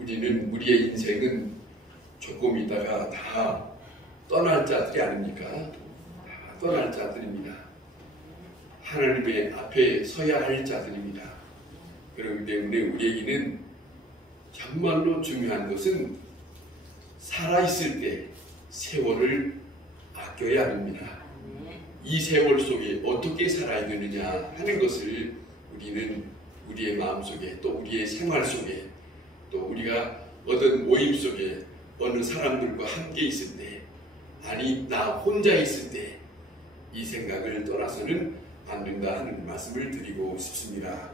우리의 인생은 조금 있다가 다 떠날 자들이 아닙니까? 다 떠날 자들입니다. 하나님의 앞에 서야 할 자들입니다. 그렇기 때문에 우리에게는 정말로 중요한 것은 살아있을 때 세월을 아껴야 합니다. 이 세월 속에 어떻게 살아야 되느냐 하는 것을 우리는 우리의 마음속에 또 우리의 생활 속에 또 우리가 어떤 모임 속에 어느 사람들과 함께 있을 때 아니 나 혼자 있을 때 이 생각을 떠나서는 안 된다 하는 말씀을 드리고 싶습니다.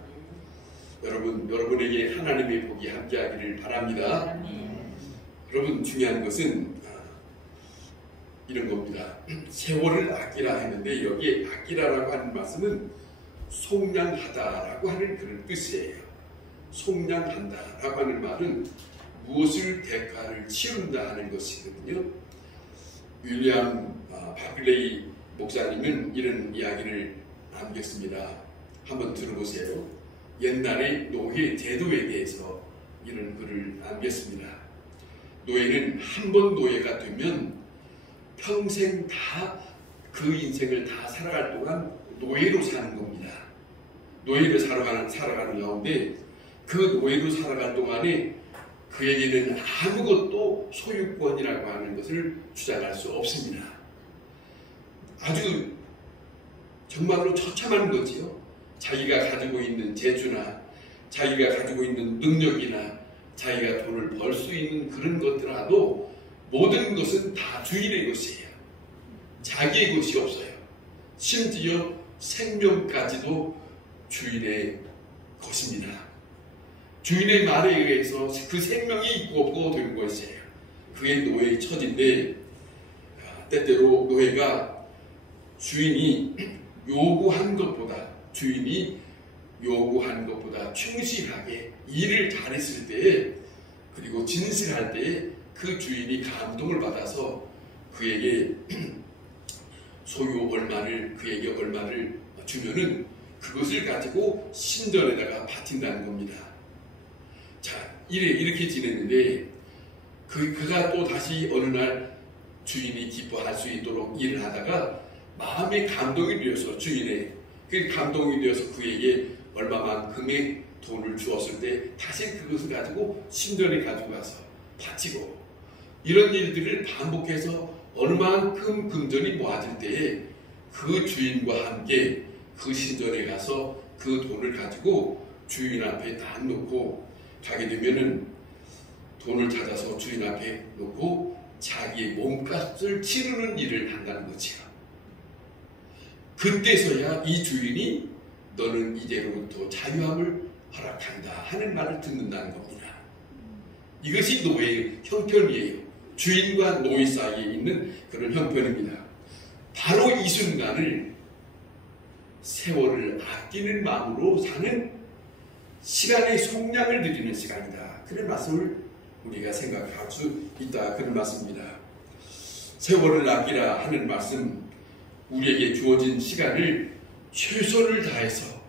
여러분에게 하나님의 복이 함께하기를 바랍니다. 여러분 중요한 것은 이런 겁니다. 세월을 아끼라 했는데 여기에 아끼라라고 하는 말씀은 속량하다라고 하는 그런 뜻이에요. 속량한다라고 하는 말은 무엇을 대가를 치른다 하는 것이거든요. 윌리엄 바클레이 목사님은 이런 이야기를 남겼습니다. 한번 들어보세요. 옛날의 노예 제도에 대해서 이런 글을 남겼습니다. 노예는 한 번 노예가 되면 평생 다 그 인생을 다 살아갈 동안 노예로 사는 겁니다. 노예로 살아가는 가운데 그 노예로 살아갈 동안에 그에게는 아무것도 소유권이라고 하는 것을 주장할 수 없습니다. 아주 정말로 처참한 거지요. 자기가 가지고 있는 재주나 자기가 가지고 있는 능력이나 자기가 돈을 벌 수 있는 그런 것들하고 모든 것은 다 주인의 것이에요. 자기의 것이 없어요. 심지어 생명까지도 주인의 것입니다. 주인의 말에 의해서 그 생명이 있고 없고 되는 것이에요. 그게 노예의 처지인데 때때로 노예가 주인이 요구한 것보다 충실하게 일을 잘했을 때에 그리고 진실할 때에 그 주인이 감동을 받아서 그에게 그에게 얼마를 주면은 그것을 가지고 신전에다가 바친다는 겁니다. 자, 이렇게 지냈는데 그가 또 다시 어느 날 주인이 기뻐할 수 있도록 일을 하다가 마음에 감동이 되어서 그 감동이 되어서 그에게 얼마만큼의 돈을 주었을 때 다시 그것을 가지고 신전에 가지고 가서 바치고 이런 일들을 반복해서 어느 만큼 금전이 모아질 때에 그 주인과 함께 그 신전에 가서 그 돈을 가지고 주인 앞에 딱 놓고 가게 되면은 돈을 찾아서 주인 앞에 놓고 자기의 몸값을 치르는 일을 한다는 거지요. 그때서야 이 주인이 너는 이제로부터 자유함을 허락한다 하는 말을 듣는다는 겁니다. 이것이 노예의 형편이에요. 주인과 노예 사이에 있는 그런 형편입니다. 바로 이 순간을 세월을 아끼는 마음으로 사는 시간의 속량을 드리는 시간이다. 그런 말씀을 우리가 생각할 수 있다. 그런 말씀입니다. 세월을 아끼라 하는 말씀, 우리에게 주어진 시간을 최선을 다해서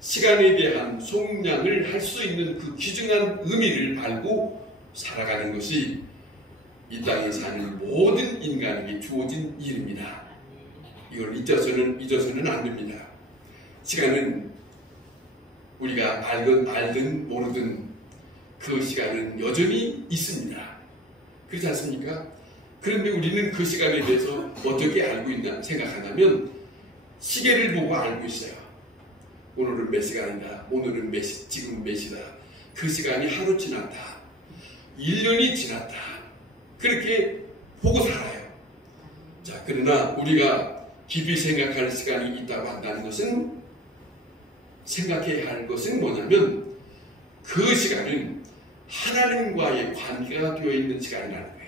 시간에 대한 속량을 할 수 있는 그 귀중한 의미를 알고 살아가는 것이 이 땅에 사는 모든 인간에게 주어진 일입니다. 이걸 잊어서는 안 됩니다. 시간은 우리가 알든 모르든 그 시간은 여전히 있습니다. 그렇지 않습니까? 그런데 우리는 그 시간에 대해서 어떻게 알고 있나 생각하냐면 시계를 보고 알고 있어요. 오늘은 몇 시간이다. 오늘은 지금 몇 시다. 그 시간이 하루 지났다. 1년이 지났다. 그렇게 보고 살아요. 자, 그러나 우리가 깊이 생각할 시간이 있다고 한다는 것은 생각해야 할 것은 뭐냐면 그 시간은 하나님과의 관계가 되어 있는 시간이라는 거예요.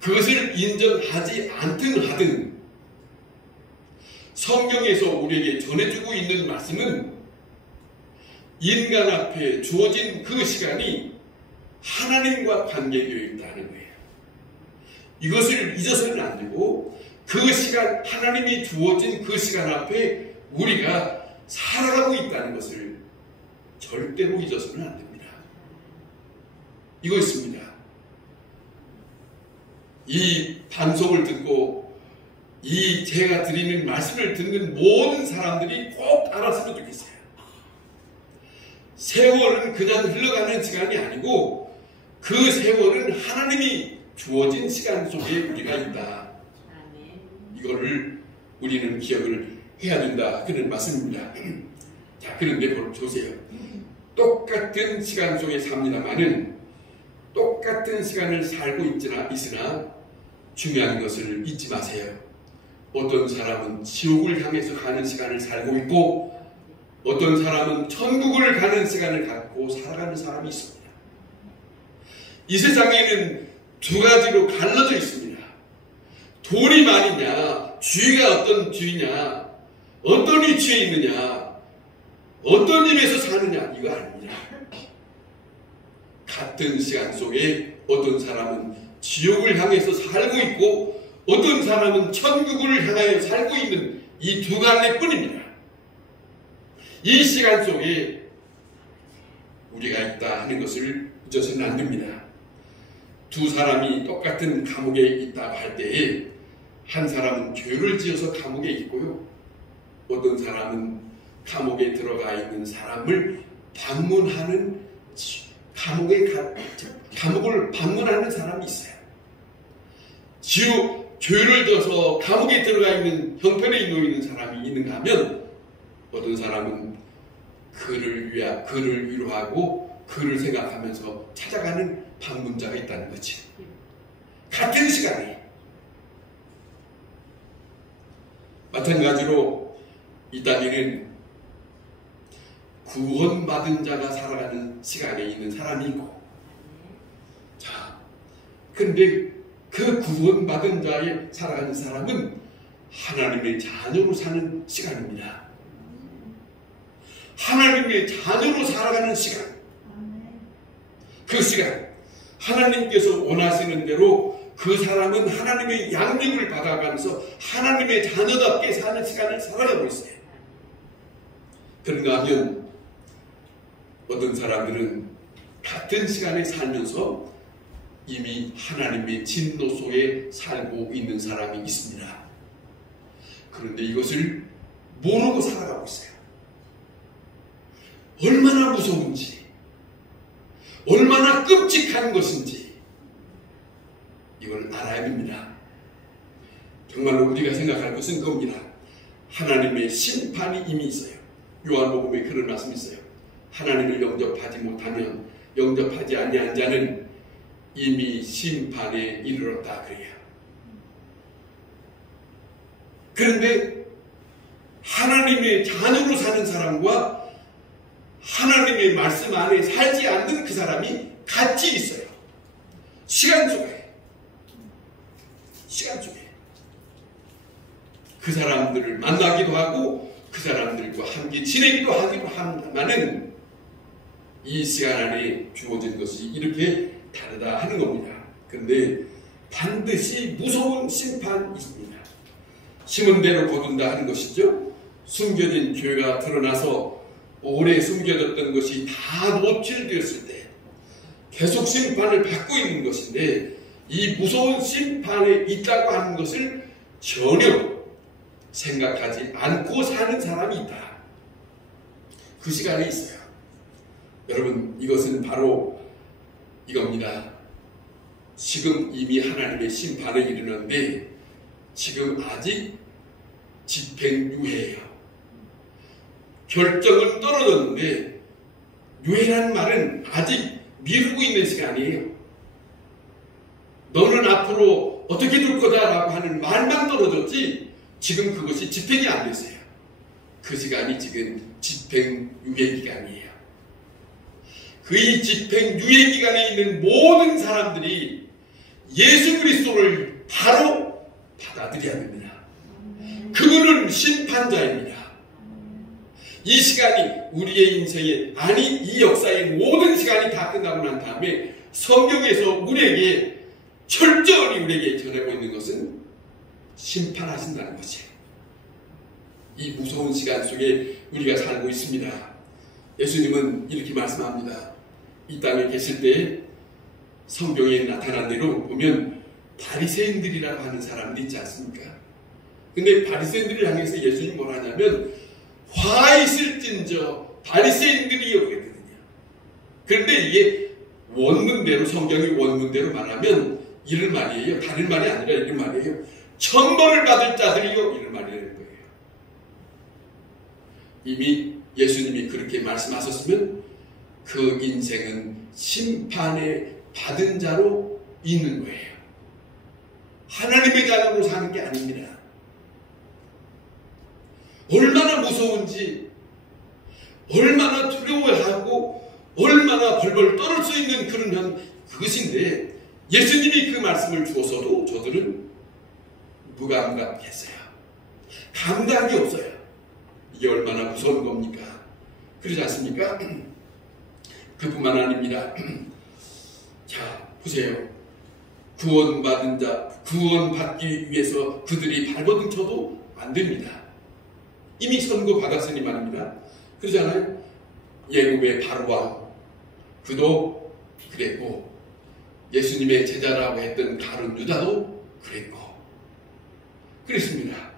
그것을 인정하지 않든 하든 성경에서 우리에게 전해주고 있는 말씀은 인간 앞에 주어진 그 시간이 하나님과 관계되어 있다는 거예요. 이것을 잊어서는 안 되고 그 시간, 하나님이 주어진 그 시간 앞에 우리가 살아가고 있다는 것을 절대로 잊어서는 안 됩니다. 이거 있습니다. 이 방송을 듣고 이 제가 드리는 말씀을 듣는 모든 사람들이 꼭 알았으면 좋겠어요. 세월은 그냥 흘러가는 시간이 아니고 그 세월은 하나님이 주어진 시간 속에 우리가 있다. 이거를 우리는 기억을 해야 된다. 그런 말씀입니다. 자, 그런데 보세요. 똑같은 시간 속에 삽니다마는 똑같은 시간을 살고 있으나 중요한 것을 잊지 마세요. 어떤 사람은 지옥을 향해서 가는 시간을 살고 있고 어떤 사람은 천국을 가는 시간을 갖고 살아가는 사람이 있습니다. 이 세상에는 두 가지로 갈라져 있습니다. 돈이 많으냐, 주의가 어떤 주의냐, 어떤 위치에 있느냐, 어떤 집에서 사느냐, 이거 아닙니다. 같은 시간 속에 어떤 사람은 지옥을 향해서 살고 있고 어떤 사람은 천국을 향하여 살고 있는 이 두 갈래 뿐입니다. 이 시간 속에 우리가 있다 하는 것을 잊어서는 안 됩니다. 두 사람이 똑같은 감옥에 있다고 할 때에 한 사람은 죄를 지어서 감옥에 있고요. 어떤 사람은 감옥에 들어가 있는 사람을 방문하는 감옥을 방문하는 사람이 있어요. 죄를 져서 감옥에 들어가 있는 형편에 놓이는 사람이 있는가 하면 어떤 사람은 그를 위로하고 그를 생각하면서 찾아가는 방문자가 있다는 거지. 같은 시간에 마찬가지로 이 땅에는 구원받은 자가 살아가는 시간에 있는 사람이 있고, 자, 근데 그 구원받은 자에 살아가는 사람은 하나님의 자녀로 사는 시간입니다. 하나님의 자녀로 살아가는 시간, 그 시간 하나님께서 원하시는 대로 그 사람은 하나님의 양육을 받아가면서 하나님의 자녀답게 사는 시간을 살아가고 있어요. 그런가 하면 어떤 사람들은 같은 시간에 살면서 이미 하나님의 진노 속에 살고 있는 사람이 있습니다. 그런데 이것을 모르고 살아가고 있어요. 얼마나 무서운지, 얼마나 끔찍한 것인지 이걸 알아야 됩니다. 정말로 우리가 생각할 것은 그겁니다. 하나님의 심판이 이미 있어요. 요한복음에 그런 말씀이 있어요. 하나님을 영접하지 못하면 영접하지 아니한 자는 이미 심판에 이르렀다 그래요. 그런데 하나님의 자녀로 사는 사람과 하나님의 말씀 안에 살지 않는 그 사람이 같이 있어요. 시간 속에 그 사람들을 만나기도 하고 그 사람들과 함께 지내기도 하기도 합니다만은 이 시간 안에 주어진 것이 이렇게 다르다 하는 겁니다. 그런데 반드시 무서운 심판이 있습니다. 심은 대로 거둔다 하는 것이죠. 숨겨진 죄가 드러나서 오래 숨겨졌던 것이 다 노출되었을 때 계속 심판을 받고 있는 것인데, 이 무서운 심판에 있다고 하는 것을 전혀 생각하지 않고 사는 사람이 있다. 그 시간에 있어요. 여러분, 이것은 바로 이겁니다. 지금 이미 하나님의 심판에 이르는데 지금 아직 집행유예예요. 결정은 떨어졌는데 유예라는 말은 아직 미루고 있는 시간이에요. 너는 앞으로 어떻게 될 거다라고 하는 말만 떨어졌지 지금 그것이 집행이 안 됐어요. 그 시간이 지금 집행유예 기간이에요. 그 이 집행유예 기간에 있는 모든 사람들이 예수 그리스도를 바로 받아들여야 됩니다. 그분은 심판자입니다. 이 시간이 우리의 인생의, 아니 이 역사의 모든 시간이 다 끝나고 난 다음에 성경에서 우리에게 철저히 우리에게 전하고 있는 것은 심판하신다는 것이에요. 이 무서운 시간 속에 우리가 살고 있습니다. 예수님은 이렇게 말씀합니다. 이 땅에 계실 때 성경에 나타난 대로 보면 바리새인들이라고 하는 사람들이 있지 않습니까? 근데 바리새인들을 향해서 예수님이 뭐라 하냐면 화 있을진저 바리새인들이여 그랬거든요. 그런데 이게 원문대로, 성경의 원문대로 말하면 이런 말이에요. 다른 말이 아니라 이런 말이에요. 천벌을 받을 자들이요, 이런 말이라는 거예요. 이미 예수님이 그렇게 말씀하셨으면 그 인생은 심판에 받은 자로 있는 거예요. 하나님의 자녀로 사는 게 아닙니다. 얼마나 무서운지, 얼마나 두려워하고 얼마나 벌벌 떨을 수 있는 그런 그것인데 예수님이 그 말씀을 주어서도 저들은 무감각했어요. 감당이 없어요. 이게 얼마나 무서운 겁니까? 그러지 않습니까? 그뿐만 아닙니다. 자, 보세요. 구원받은 자, 구원받기 위해서 그들이 발버둥 쳐도 안 됩니다. 이미 선고 받았으니 말입니다. 그러잖아요. 예굽의 바로왕, 그도 그랬고, 예수님의 제자라고 했던 가룟 유다도 그랬고, 그랬습니다.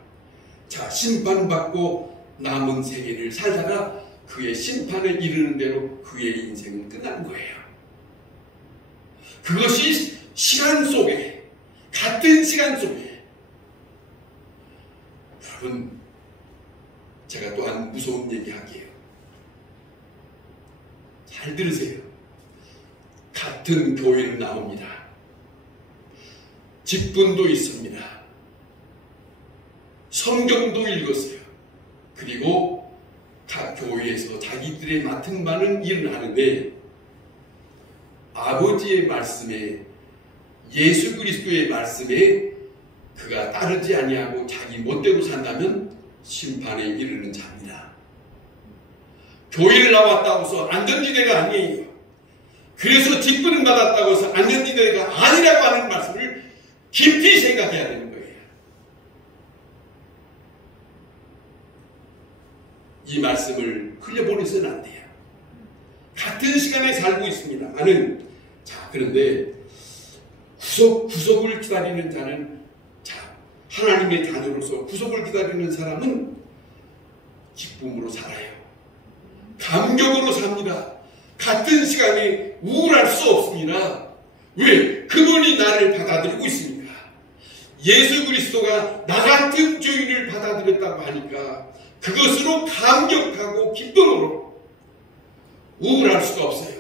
자, 심판받고 남은 세계를 살다가 그의 심판에 이르는 대로 그의 인생은 끝난 거예요. 그것이 시간 속에, 같은 시간 속에, 여러분, 제가 또한 무서운 얘기 할게요. 잘 들으세요. 같은 교회는 나옵니다. 직분도 있습니다. 성경도 읽었어요. 그리고 각 교회에서 자기들의 맡은 바는 일을 하는데 아버지의 말씀에, 예수 그리스도의 말씀에 그가 따르지 아니하고 자기 멋대로 산다면 심판에 이르는 자입니다. 교회를 나왔다고 해서 안전지대가 아니에요. 그래서 직분을 받았다고 해서 안전지대가 아니라고 하는 말씀을 깊이 생각해야 되는 거예요. 이 말씀을 흘려보내서는 안 돼요. 같은 시간에 살고 있습니다. 자, 그런데 구속을 기다리는 자는, 자, 하나님의 자녀로서 구속을 기다리는 사람은 기쁨으로 살아요. 감격으로 삽니다. 같은 시간에 우울할 수 없습니다. 왜? 그분이 나를 받아들이고 있으니까. 예수 그리스도가 나 같은 죄인을 받아들였다고 하니까 그것으로 감격하고 기쁨으로 우울할 수가 없어요.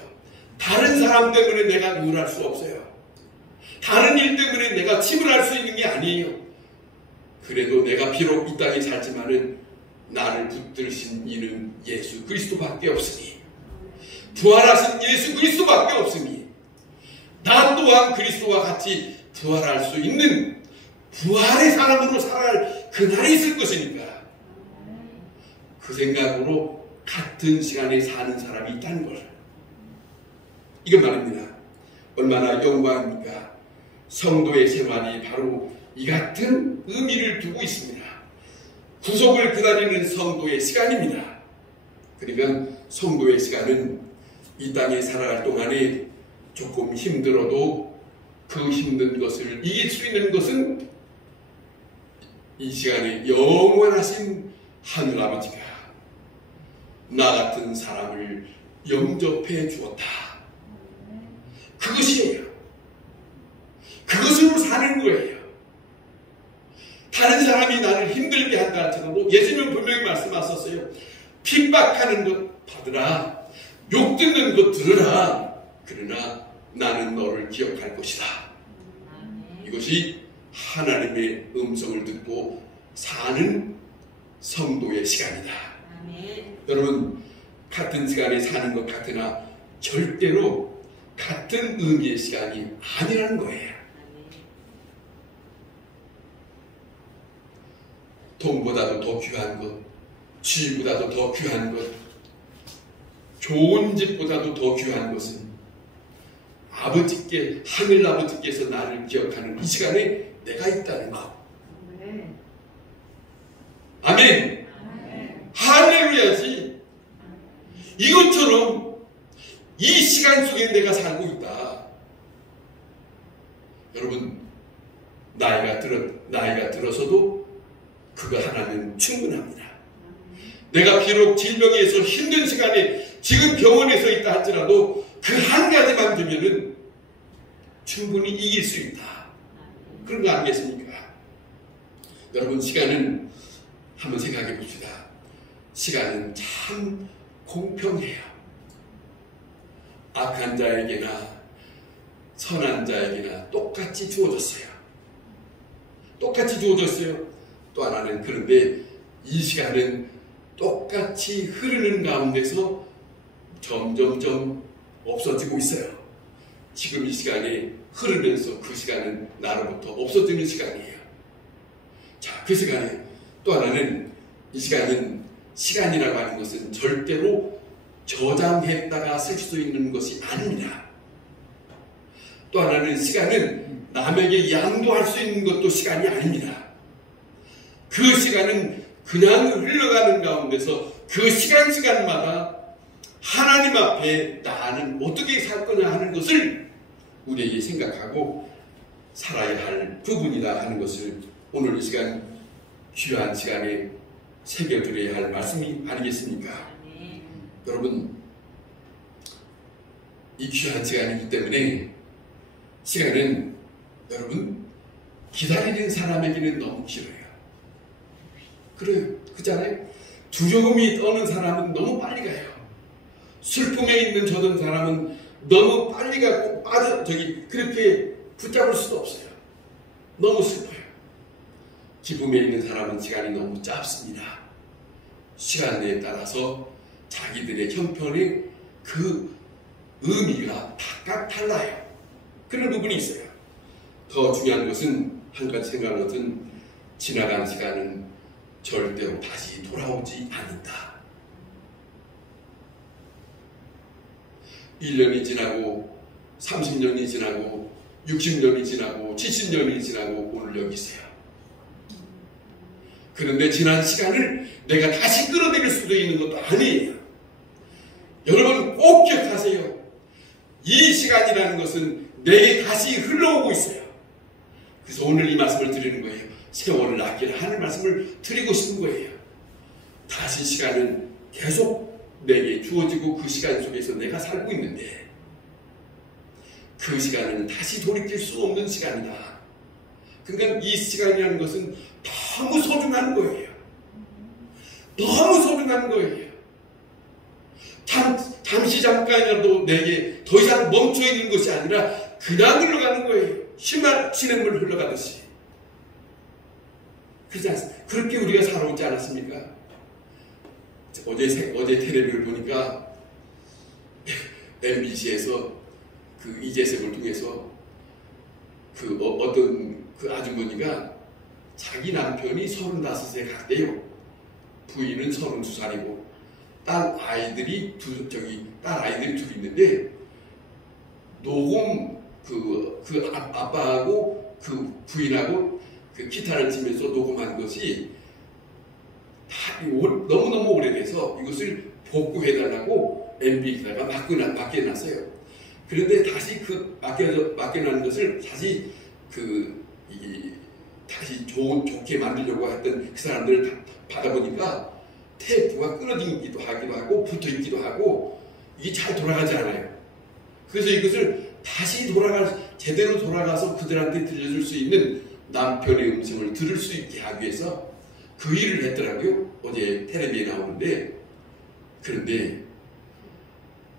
다른 사람 때문에 내가 우울할 수 없어요. 다른 일 때문에 내가 침울할 수 있는 게 아니에요. 그래도 내가 비록 이 땅에 살지만은 나를 붙드신 이는 예수 그리스도밖에 없으니, 부활하신 예수 그리스도밖에 없으니, 나 또한 그리스도와 같이 부활할 수 있는 부활의 사람으로 살아갈 그날이 있을 것이니까 그 생각으로 같은 시간에 사는 사람이 있다는 걸, 이건 말입니다. 얼마나 영광입니까? 성도의 생활이 바로 이 같은 의미를 두고 있습니다. 구속을 기다리는 성도의 시간입니다. 그러니까 성도의 시간은 이 땅에 살아갈 동안에 조금 힘들어도 그 힘든 것을 이길 수 있는 것은 이 시간에 영원하신 하늘아버지가 나 같은 사람을 영접해 주었다. 그것이에요. 그것으로 사는 거예요. 다른 사람이 나를 힘들게 한다 할지라도 예수님은 분명히 말씀하셨어요. 핍박하는 것 받으라. 욕 듣는 것 들으라. 그러나 나는 너를 기억할 것이다. 이것이 하나님의 음성을 듣고 사는 성도의 시간이다. 여러분, 같은 시간에 사는 것 같으나 절대로 같은 의미의 시간이 아니라는 거예요. 돈보다도 더 귀한 것, 지위보다도 더 귀한 것, 좋은 집보다도 더 귀한 것은 아버지께, 하늘 아버지께서 나를 기억하는 이 시간에 내가 있다는 것. 아멘. 할렐루야지. 이것처럼 이 시간 속에 내가 살고 있다. 여러분, 나이가 들어서도 그거 하나는 충분합니다. 내가 비록 질병에서 힘든 시간에 지금 병원에서 있다 할지라도 그 한 가지만 되면은 충분히 이길 수 있다. 그런 거 아니겠습니까? 여러분, 시간은 한번 생각해 봅시다. 시간은 참 공평해요. 악한 자에게나 선한 자에게나 똑같이 주어졌어요. 똑같이 주어졌어요. 또 하나는 그런데 이 시간은 똑같이 흐르는 가운데서 점점점 없어지고 있어요. 지금 이 시간이 흐르면서 그 시간은 나로부터 없어지는 시간이에요. 자, 그 시간에 또 하나는 이 시간은 시간이라고 하는 것은 절대로 저장했다가 쓸 수 있는 것이 아닙니다. 또 하나는 시간은 남에게 양도할 수 있는 것도 시간이 아닙니다. 그 시간은 그냥 흘러가는 가운데서 그 시간마다 하나님 앞에 나는 어떻게 살 거냐 하는 것을 우리에게 생각하고 살아야 할 부분이다 하는 것을 오늘 이 시간 귀한 시간에 새겨드려야 할 말씀이 아니겠습니까? 여러분, 이 귀한 시간이기 때문에 시간은 여러분 기다리는 사람에게는 너무 길어요. 그래요. 그렇잖아요. 두려움이 떠는 사람은 너무 빨리 가요. 슬픔에 있는 저던 사람은 너무 빨리 가고 그렇게 붙잡을 수도 없어요. 너무 슬퍼요. 기쁨에 있는 사람은 시간이 너무 짧습니다. 시간에 따라서 자기들의 형편의 그 의미가 각각 달라요. 그런 부분이 있어요. 더 중요한 것은 한 가지 생각하는 것은 지나간 시간은 절대로 다시 돌아오지 않는다. 1년이 지나고 30년이 지나고 60년이 지나고 70년이 지나고 오늘 여기 있어요. 그런데 지난 시간을 내가 다시 끌어들일 수도 있는 것도 아니에요. 여러분 꼭 기억하세요. 이 시간이라는 것은 내게 다시 흘러오고 있어요. 그래서 오늘 이 말씀을 드리는 거예요. 세월을 아끼라 하는 말씀을 드리고 싶은 거예요. 다시 시간은 계속 내게 주어지고 그 시간 속에서 내가 살고 있는데 그 시간은 다시 돌이킬 수 없는 시간이다. 그러니까 이 시간이라는 것은 너무 소중한 거예요. 너무 소중한 거예요. 잠시 잠깐이라도 내게 더 이상 멈춰있는 것이 아니라 그냥 흘러가는 거예요. 시냇물 흘러가듯이. 그렇지 않습니까? 그렇게 우리가 살아오지 않았습니까? 어제 텔레비를 보니까 MBC에서 그 이재석을 통해서 어떤 그 아주머니가 자기 남편이 35세 갔대요. 부인은 32살이고 딸 아이들이 둘 있는데 녹음 그 아빠하고 그 부인하고 그 기타를 치면서 녹음한 것이 너무너무 오래돼서 이것을 복구해달라고 MBC에다가 맡겨놨어요. 그런데 다시 맡겨놓은 것을 다시 다시 좋게 만들려고 했던 그 사람들을 받아보니까 테이프가 끊어지기도 하고 붙어있기도 하고 이게 잘 돌아가지 않아요. 그래서 이것을 다시 제대로 돌아가서 그들한테 들려줄 수 있는 남편의 음성을 들을 수 있게 하기 위해서 그 일을 했더라고요. 어제 텔레비에 나오는데, 그런데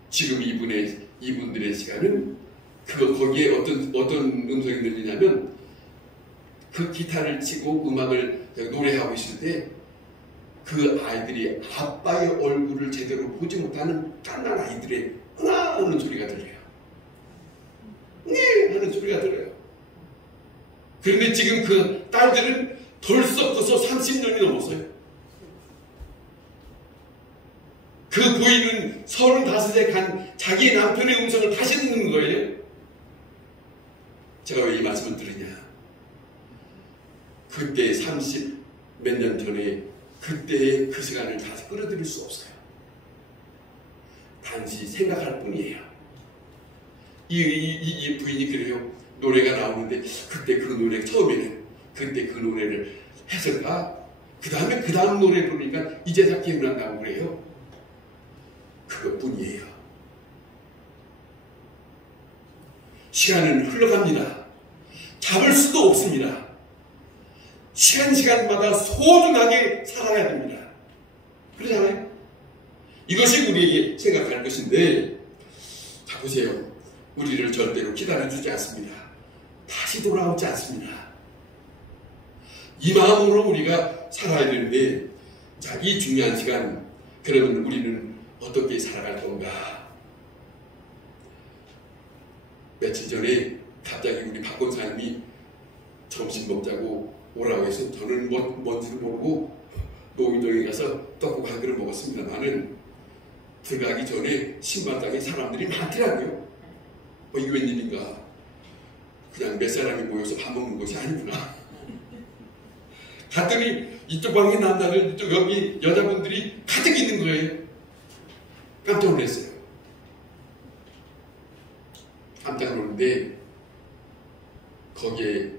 지금 이분들의 시간은 거기에 어떤 음성이 들리냐면 그 기타를 치고 음악을 노래하고 있을 때 그 아이들이 아빠의 얼굴을 제대로 보지 못하는 깐난 아이들의 으아 하는 소리가 들려요. 네 하는 소리가 들려요. 그런데 지금 그 딸들은 덜썩 커서 30년이 넘었어요. 그 부인은 35세 간 자기 남편의 음성을 다시 듣는 거예요. 제가 왜 이 말씀을 드리냐. 그때 30 몇 년 전에 그때의 그 시간을 다시 끌어들일 수 없어요. 단지 생각할 뿐이에요. 이 부인이 그래요. 노래가 나오는데 그때 그 노래 처음에는 그때 그 노래를 했을까? 그 다음에 그 다음 노래 부르니까 이제야 기억난다고 그래요. 그것뿐이에요. 시간은 흘러갑니다. 잡을 수도 없습니다. 시간마다 소중하게 살아야 됩니다. 그러잖아요. 이것이 우리에게 생각할 것인데, 자 보세요. 우리를 절대로 기다려주지 않습니다. 다시 돌아오지 않습니다. 이 마음으로 우리가 살아야 되는데, 자, 이 중요한 시간, 그러면 우리는 어떻게 살아갈 건가? 며칠 전에 갑자기 우리 박 권사님이 점심 먹자고 오라고 해서 저는 뭔지도 모르고 노인정에 가서 떡국 한 그릇 먹었습니다만은 들어가기 전에 신발장에 사람들이 많더라고요. 이게 웬일인가? 그냥 몇 사람이 모여서 밥 먹는 것이 아니구나. 갔더니 이쪽 방에 남자들, 이쪽 여기 여자분들이 가득 있는 거예요. 깜짝 놀랐어요. 깜짝 놀랐는데 거기에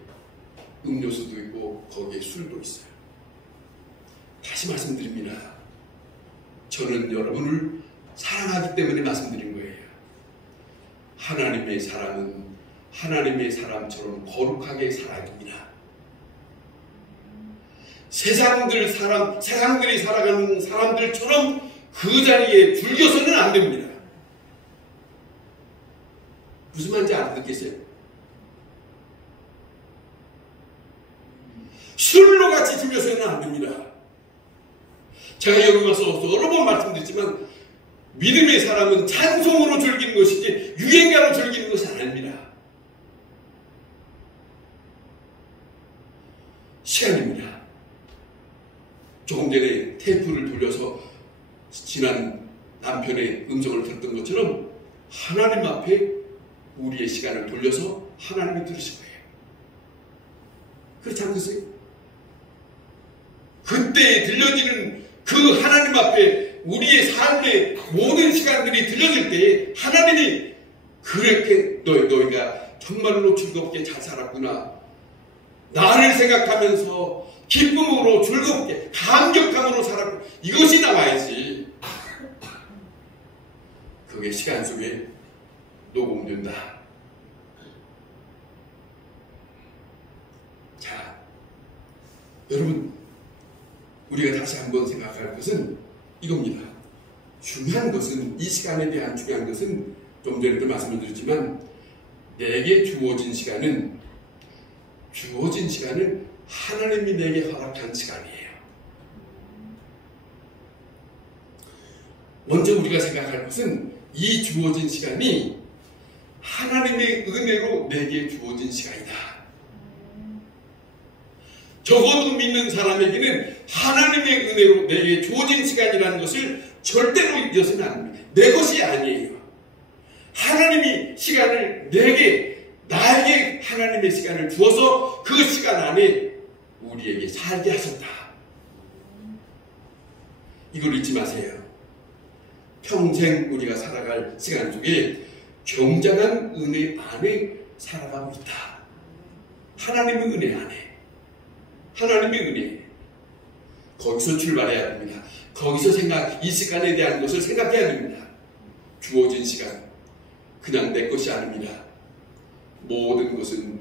음료수도 있고 거기에 술도 있어요. 다시 말씀드립니다. 저는 여러분을 사랑하기 때문에 말씀드린 거예요. 하나님의 사람은 하나님의 사람처럼 거룩하게 살아야 됩니다. 세상들이 살아가는 사람들처럼 그 자리에 불겨서는 안 됩니다. 무슨 말인지 알아듣겠어요? 술로 같이 즐겨서는 안 됩니다. 제가 여기 와서 여러 번 말씀드렸지만 믿음의 사람은 찬송으로 즐기는 것이지 유행가로 즐기는 것이 아닙니다. 시간입니다. 조금 전에 테이프를 돌려서 지난 남편의 음성을 들었던 것처럼 하나님 앞에 우리의 시간을 돌려서 하나님이 들으실 거예요. 그렇지 않겠어요? 그때 들려지는 그 하나님 앞에 우리의 삶의 모든 시간들이 들려질 때에 하나님이 그렇게 너희가 정말로 즐겁게 잘 살았구나. 나를 생각하면서 기쁨으로 즐겁게 감격함으로 살았구나. 이것이 나와야지. 그게 시간 속에 녹음된다. 자, 여러분 우리가 다시 한번 생각할 것은 이겁니다. 중요한 것은 이 시간에 대한 중요한 것은 좀 전에도 말씀을 드렸지만 내게 주어진 시간은 하나님이 내게 허락한 시간이에요. 먼저 우리가 생각할 것은 이 주어진 시간이 하나님의 은혜로 내게 주어진 시간이다. 적어도 믿는 사람에게는 하나님의 은혜로 내게 주어진 시간이라는 것을 절대로 잊어서는 안 됩니다. 내 것이 아니에요. 하나님이 시간을 나에게 하나님의 시간을 주어서 그 시간 안에 우리에게 살게 하셨다. 이걸 잊지 마세요. 평생 우리가 살아갈 시간 속에 굉장한 은혜 안에 살아가고 있다. 하나님의 은혜 안에. 하나님의 은혜. 거기서 출발해야 됩니다. 거기서 이 시간에 대한 것을 생각해야 됩니다. 주어진 시간. 그냥 내 것이 아닙니다. 모든 것은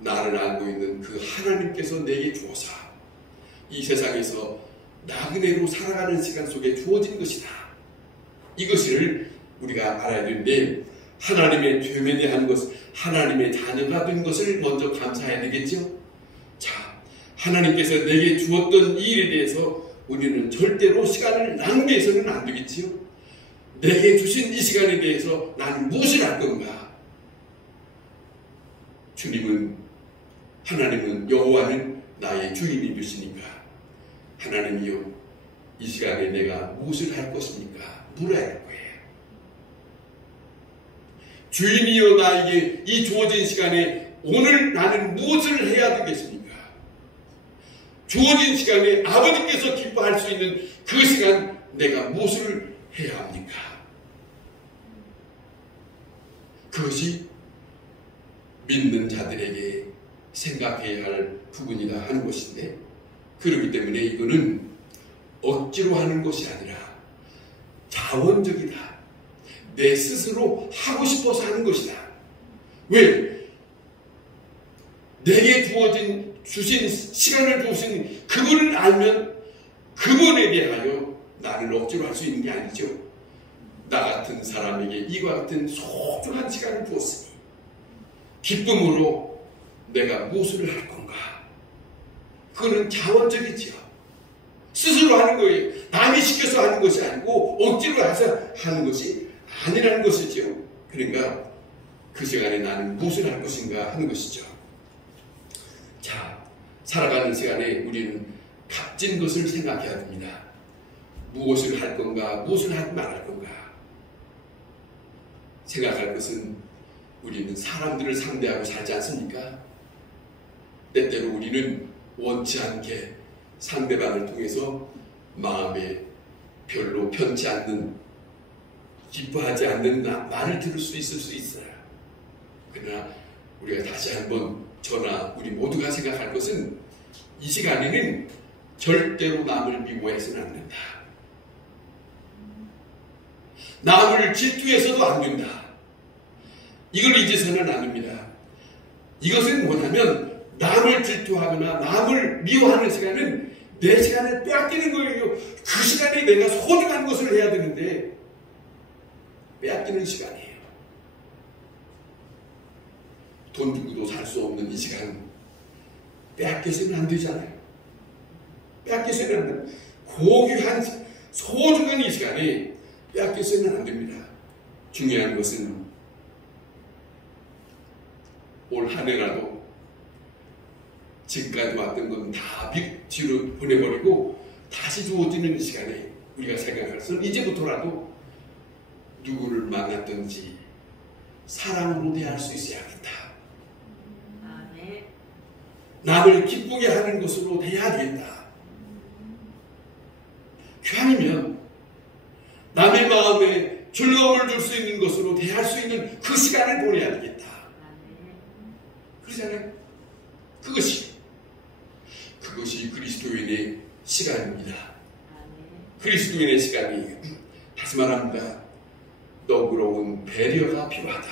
나를 알고 있는 그 하나님께서 내게 주어서 이 세상에서 나그네로 살아가는 시간 속에 주어진 것이다. 이것을 우리가 알아야 되는데 하나님의 죄에 대한 것, 하나님의 자녀가 된 것을 먼저 감사해야 되겠죠. 자, 하나님께서 내게 주었던 이 일에 대해서 우리는 절대로 시간을 낭비해서는 안 되겠지요. 내게 주신 이 시간에 대해서 나는 무엇을 할 건가? 하나님은 여호와는 나의 주인이 되시니까 하나님이요 이 시간에 내가 무엇을 할 것입니까? 물어야 할 거예요. 주인이여 나에게 이 주어진 시간에 오늘 나는 무엇을 해야 되겠습니까? 주어진 시간에 아버지께서 기뻐할 수 있는 그 시간 내가 무엇을 해야 합니까? 그것이 믿는 자들에게 생각해야 할 부분이다 하는 것인데, 그렇기 때문에 이거는 억지로 하는 것이 아니라 자원적이다. 내 스스로 하고 싶어서 하는 것이다. 왜? 내게 주신 시간을 주신 그분을 알면 그분에 대하여 나는 억지로 할 수 있는 게 아니죠. 나 같은 사람에게 이와 같은 소중한 시간을 주었으니 기쁨으로 내가 무엇을 할 건가? 그거는 자원적이지요. 스스로 하는 거예요. 남이 시켜서 하는 것이 아니고 억지로 해서 하는 것이 아니라는 것이죠. 그러니까 그 시간에 나는 무엇을 할 것인가 하는 것이죠. 자, 살아가는 시간에 우리는 값진 것을 생각해야 됩니다. 무엇을 할 건가, 무엇을 하지 말할 건가. 생각할 것은 우리는 사람들을 상대하고 살지 않습니까? 때때로 우리는 원치 않게 상대방을 통해서 마음에 별로 편치 않는, 기뻐하지 않는 말을 들을 수 있을 수 있어요. 그러나 우리가 다시 한번 저나 우리 모두가 생각할 것은 이 시간에는 절대로 남을 미워해서는 안 된다. 남을 질투해서도 안 된다. 이걸 잊어서는 안 됩니다. 이것은 뭐냐면 남을 질투하거나 남을 미워하는 시간은 내 시간을 빼앗기는 거예요. 그 시간에 내가 소중한 것을 해야 되는데 빼앗기는 시간이에요. 돈 주고도 살 수 없는 이 시간 빼앗겨서는 안 되잖아요. 빼앗겨서는 안 됩니다. 고귀한 소중한 이 시간에 빼앗겨서는 안 됩니다. 중요한 것은 올 한 해라도 지금까지 왔던 건 다 뒤로 보내버리고 다시 주어지는 시간에 우리가 생각할 것은 이제부터라도 누구를 만났든지 사랑으로 대할 수 있어야겠다. 남을 기쁘게 하는 것으로 대해야겠다. 아니면 남의 마음에 즐거움을 줄 수 있는 것으로 대할 수 있는 그 시간을 보내야 되겠다. 그러잖아요. 그것이 그리스도인의 시간입니다. 그리스도인의 시간이 다시 말합니다. 너그러운 배려가 필요하다.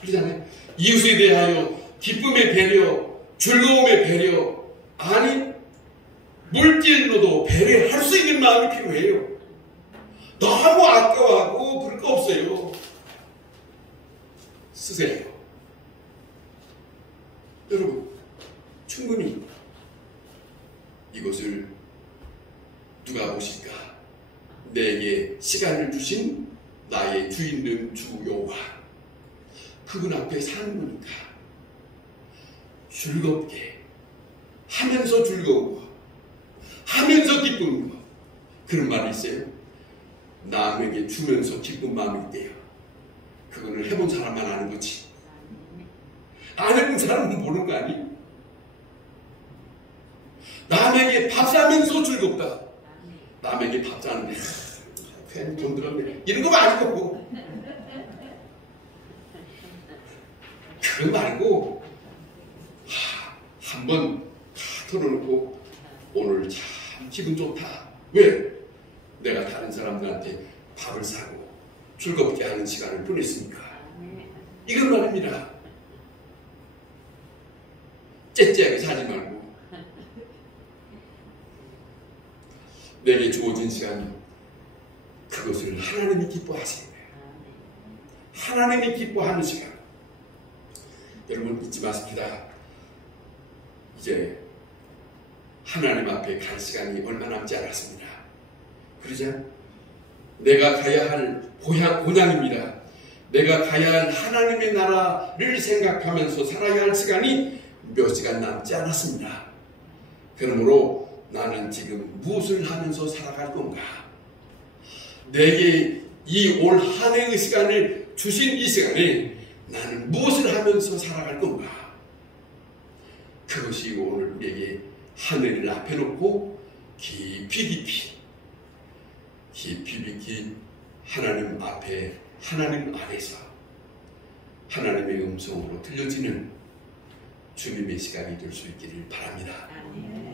그러잖아요. 이웃에 대하여 기쁨의 배려, 즐거움의 배려, 아니 물질로도 배려할 수 있는 마음이 필요해요. 너무 아까워하고 그럴 거 없어요. 쓰세요. 여러분, 충분히 이것을 누가 보실까? 내게 시간을 주신 나의 주인은 주 여호와, 그분 앞에 사는 거니까 즐겁게 하면서 즐거운 거, 하면서 기쁜 거. 그런 말이 있어요. 남에게 주면서 기쁜 마음일 때요. 그거는 해본 사람만 아는 거지. 안 해본 사람은 모르는 거 아니? 남에게 밥 사면서 즐겁다. 남에게 밥 사는데 괜히 돈 들었네 이런 거 말고, 그거 말고 한번 다 털어놓고 오늘 참 기분 좋다. 왜? 내가 다른 사람들한테 밥을 사고 즐겁게 하는 시간을 보냈으니까. 이건 말입니다. 째째하게 사지 말고 내게 주어진 시간, 그것을 하나님이 기뻐하시는 거예요. 하나님이 기뻐하는 시간. 여러분 잊지 마십니다. 이제 하나님 앞에 갈 시간이 얼마 남지 않았습니다. 그러죠? 내가 가야 할 본향입니다. 내가 가야 할 하나님의 나라를 생각하면서 살아야 할 시간이 몇 시간 남지 않았습니다. 그러므로 나는 지금 무엇을 하면서 살아갈 건가? 내게 이 올 한 해의 시간을 주신 이 시간에 나는 무엇을 하면서 살아갈 건가? 그것이 오늘 우리에게 하늘을 앞에 놓고 깊이 하나님 앞에, 하나님 안에서 하나님의 음성으로 들려지는 주님의 시간이 될 수 있기를 바랍니다. 아멘.